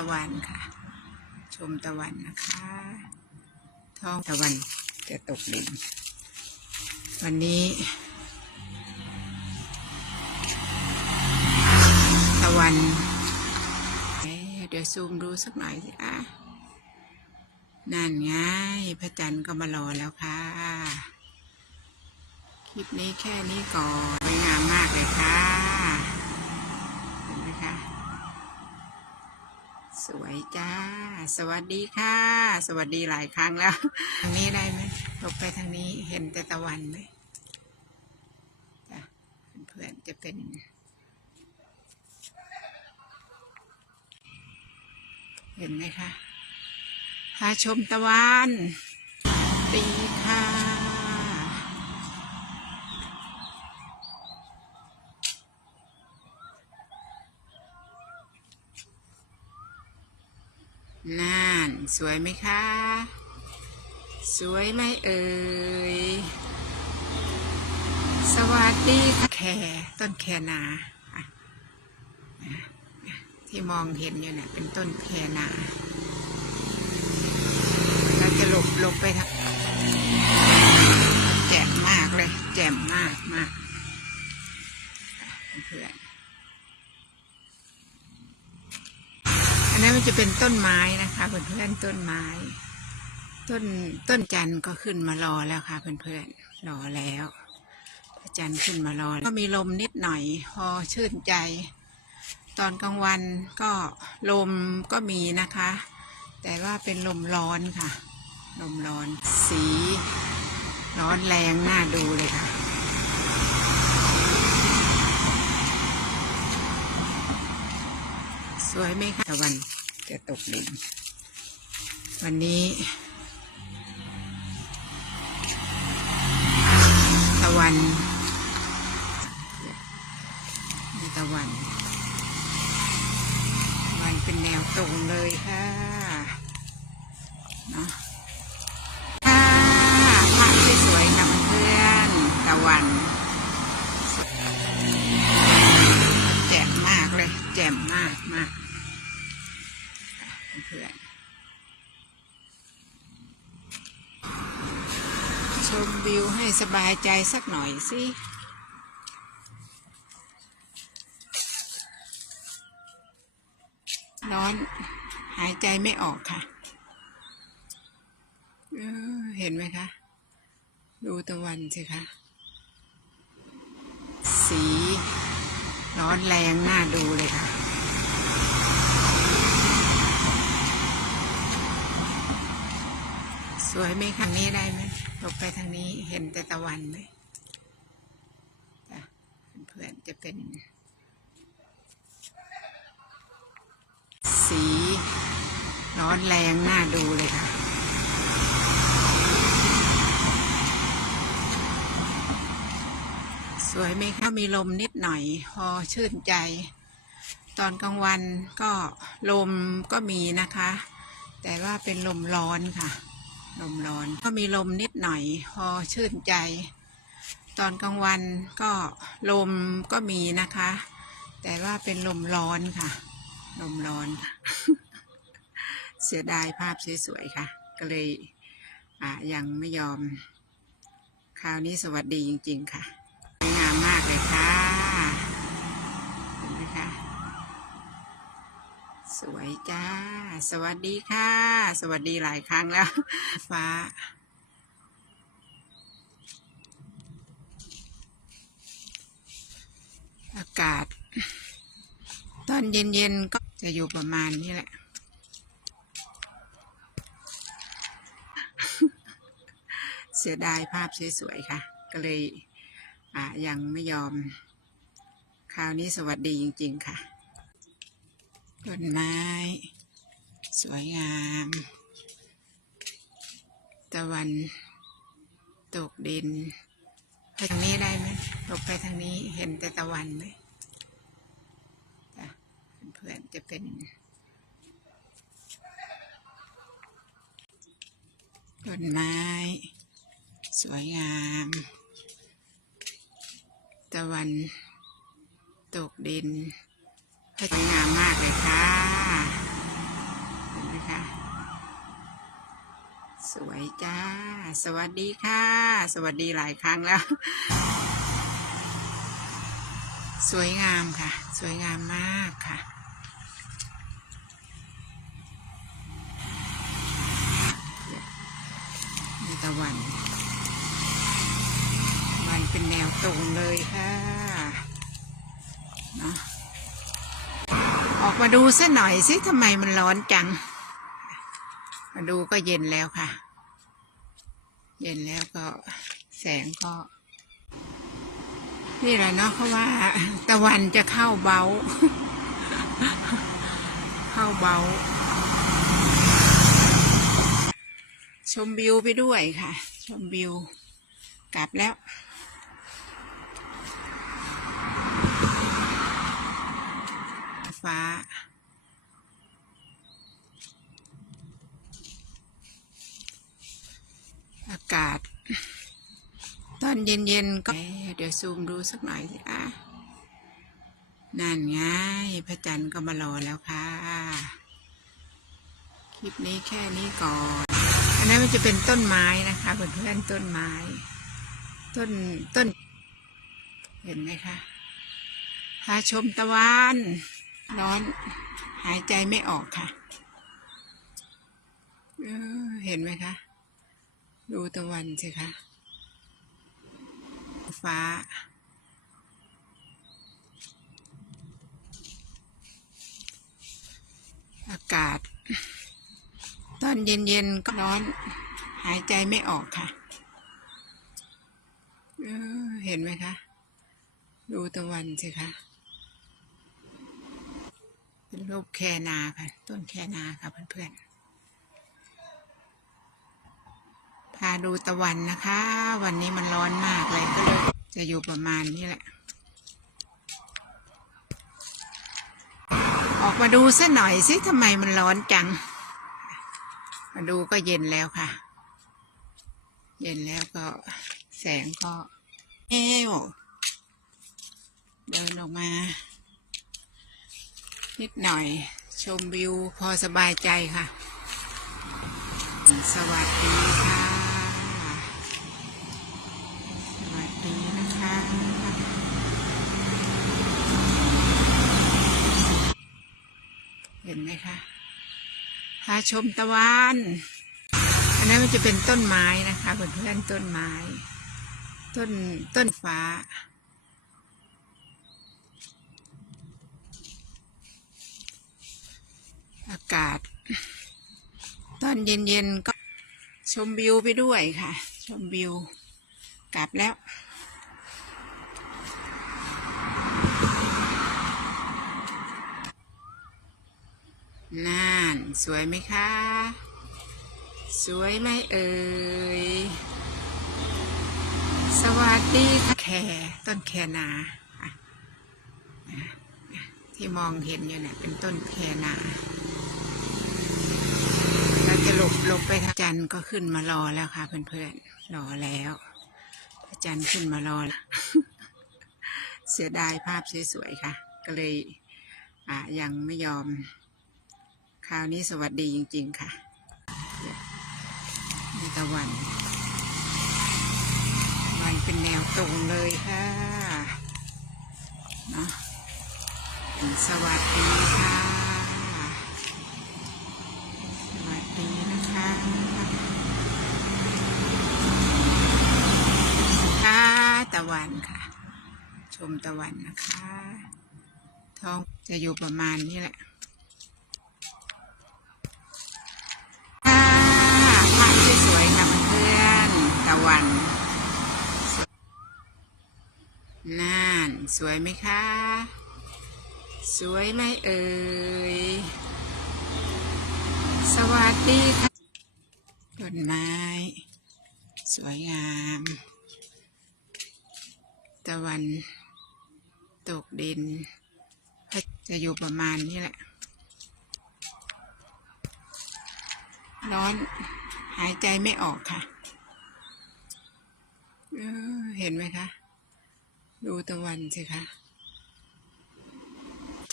ะวันค่ะ ชมตะวันนะคะ ท้องตะวันจะตกดิน วันนี้ ตะวันเเดี๋ยวซูมดูสักหน่อยสิอะนั่นไงพระจันทร์ก็มารอแล้วค่ะ คลิปนี้แค่นี้ก่อนสวยงามมากเลยค่ะเห็นไหมคะ สวยจ้า สวัสดีค่ะ สวัสดีหลายครั้งแล้ว ทางนี้ได้ไหมลบไปทางนี้เห็นแต่ตะวันไหมจ้ะเพื่อนๆจะเป็นเห็นไหมคะพาชมตะวันดีค่ะ น่านสวยไหมคะ สวยไหมเอ่ย สวัสดีค่ะแคต้นแคนาที่มองเห็นอยู่เนี่ยเป็นต้นแคนาเราจะหลบหลบไปทางแจ่มมากเลย แจ่มมากมากอะเพื่อน อันนั้นมัน จะเป็นต้นไม้นะคะเพื่อนๆต้นไม้ ต้นต้นจันทร์ก็ขึ้นมารอแล้วค่ะเพื่อนๆรอแล้วจันทร์ขึ้นมารอก็มีลมนิดหน่อย พอชื่นใจ ตอนกลางวันก็ลมก็มีนะคะ แต่ว่าเป็นลมร้อนค่ะ ลมร้อนสี ร้อนแรงน่าดูเลยค่ะสวยไหมคะตะวัน จะตกดินวันนี้ตะวันนี่ตะวัน วันเป็นแนวตรงเลยค่ะ เนาะ บายใจสักหน่อยสิร้อนหายใจไม่ออกค่ะเออเห็นไหมคะ ดูตะวันสิคะ สีร้อนแรงน่าดูเลยค่ะสวยไหมทางนี้ได้ไหม ลบไปทางนี้เห็นแต่ตะวันไหมจ้ะเพื่อนจะเป็น สีร้อนแรงน่าดูเลยค่ะสวยไหมคะมีลมนิดหน่อยพอชื่นใจ ตอนกลางวันก็ลมก็มีนะคะ แต่ว่าเป็นลมร้อนค่ะ ลมร้อนก็มีลมนิดหน่อย พอชื่นใจ ตอนกลางวันก็ลมก็มีนะคะ แต่ว่าเป็นลมร้อนค่ะ ลมร้อน เสียดายภาพสวยๆค่ะ ก็เลยอ่ายังไม่ยอม คราวนี้สวัสดีจริง ๆ ค่ะสวยงามมากเลยค่ะ เห็นไหมคะ สวยจ้า สวัสดีค่ะ สวัสดีหลายครั้งแล้ว ฟ้า อากาศ ตอนเย็นๆ ก็จะอยู่ประมาณนี้แหละ เสียดายภาพสวยๆ ค่ะ ก็เลยอ่ายังไม่ยอม คราวนี้สวัสดีจริง ๆ ค่ะ ต้นไม้ สวยงาม ตะวัน ตกดินไปทางนี้ได้ไหมตกไปทางนี้เห็นแต่ตะวันไหมเพื่อนๆจะเป็นต้นไม้ สวยงาม ตะวัน ตกดิน สวยงามมากเลยค่ะเห็นไคะสวยจ้า สวัสดีค่ะ สวัสดีหลายครั้งแล้ว สวยงามค่ะ สวยงามมากค่ะตะวัน มันเป็นแนวตรงเลยค่ะ มาดูสัหน่อยสิทำไมมันร้อนจัง มาดูก็เย็นแล้วค่ะ เย็นแล้วก็แสงก็ นี่แหละเนาะเพราะว่า ตะวันจะเข้าเบา เข้าเบา ชมวิวไปด้วยค่ะ ชมวิว กลับแล้ว ฟ้า อากาศ ตอน เย็นๆก็เดี๋ยวซูมดูสักหน่อยสิอะนั่นไงพระจันทร์ก็มารอแล้วค่ะ คลิปนี้แค่นี้ก่อน อันนั้นมันจะเป็นต้นไม้นะคะเพื่อนๆต้นไม้ ต้นต้น เห็นไหมคะพาชมตะวันร้อน หายใจไม่ออกค่ะเออเห็นไหมคะ ดูตะวันสิคะ ฟ้า อากาศ ตอนเย็นๆก็ร้อน หายใจไม่ออกค่ะเออเห็นไหมคะ ดูตะวันสิคะ เป็นรูปแคนาค่ะ ต้นแคนาค่ะเพื่อนๆ พาดูตะวันนะคะ วันนี้มันร้อนมากเลยก็เลยจะอยู่ประมาณนี้แหละ ออกมาดูสัหน่อยสิทำไมมันร้อนจัง มาดูก็เย็นแล้วค่ะ เย็นแล้วก็แสงก็เอวเดินออกมา นิดหน่อยชมวิวพอสบายใจค่ะ สวัสดีค่ะ สวัสดีนะคะ เห็นไหมคะพาชมตะวันอันนั้นมันจะเป็นต้นไม้นะคะเพื่อนๆต้นไม้ ต้นต้นฟ้า อากาศ ตอนเย็นๆก็ชมวิวไปด้วยค่ะ ชมวิว กลับแล้วน่านสวยไหมคะ สวยไหมเอ่ย สวัสดีค่ะแคต้นแคนาที่มองเห็นอยู่เนี่ยเป็นต้นแคนาเราจะหลบหลบไปทางจันก็ขึ้นมารอแล้วค่ะเพื่อนๆรอแล้วจันขึ้นมารอแล้วเสียดายภาพสวยๆค่ะ ก็เลยอ่ายังไม่ยอม คราวนี้สวัสดีจริง ๆ ค่ะมีตะวัน มันเป็นแนวตรงเลยค่ะเนาะสวัสดีค่ะ สวัสดีนะคะค่ะตะวันค่ะ ชมตะวันนะคะ ท้องจะอยู่ประมาณนี้แหละค่ะ ตะวันน่านสวยไหมคะ สวยไหมเอ่ย สวัสดีค่ะต้นไม้ สวยงาม ตะวัน ตกดิน จะอยู่ประมาณนี้แหละ ร้อนหายใจไม่ออกค่ะ เห็นไหมคะ ดูตะวันสิคะ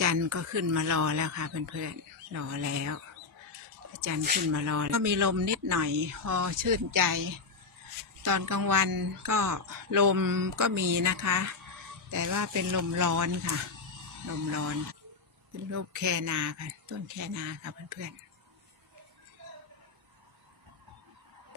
จันทร์ก็ขึ้นมารอแล้วค่ะ เพื่อนๆ รอแล้วจันทร์ขึ้นมารอ ก็มีลมนิดหน่อย พอชื่นใจ ตอนกลางวันก็ลมก็มีนะคะ แต่ว่าเป็นลมร้อนค่ะ ลมร้อน เป็นรูปแคนาค่ะ ต้นแคนาค่ะเพื่อนๆ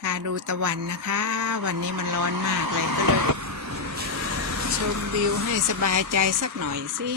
พาดูตะวันนะคะ วันนี้มันร้อนมากเลยก็เลย ชมวิวให้สบายใจสักหน่อยสิ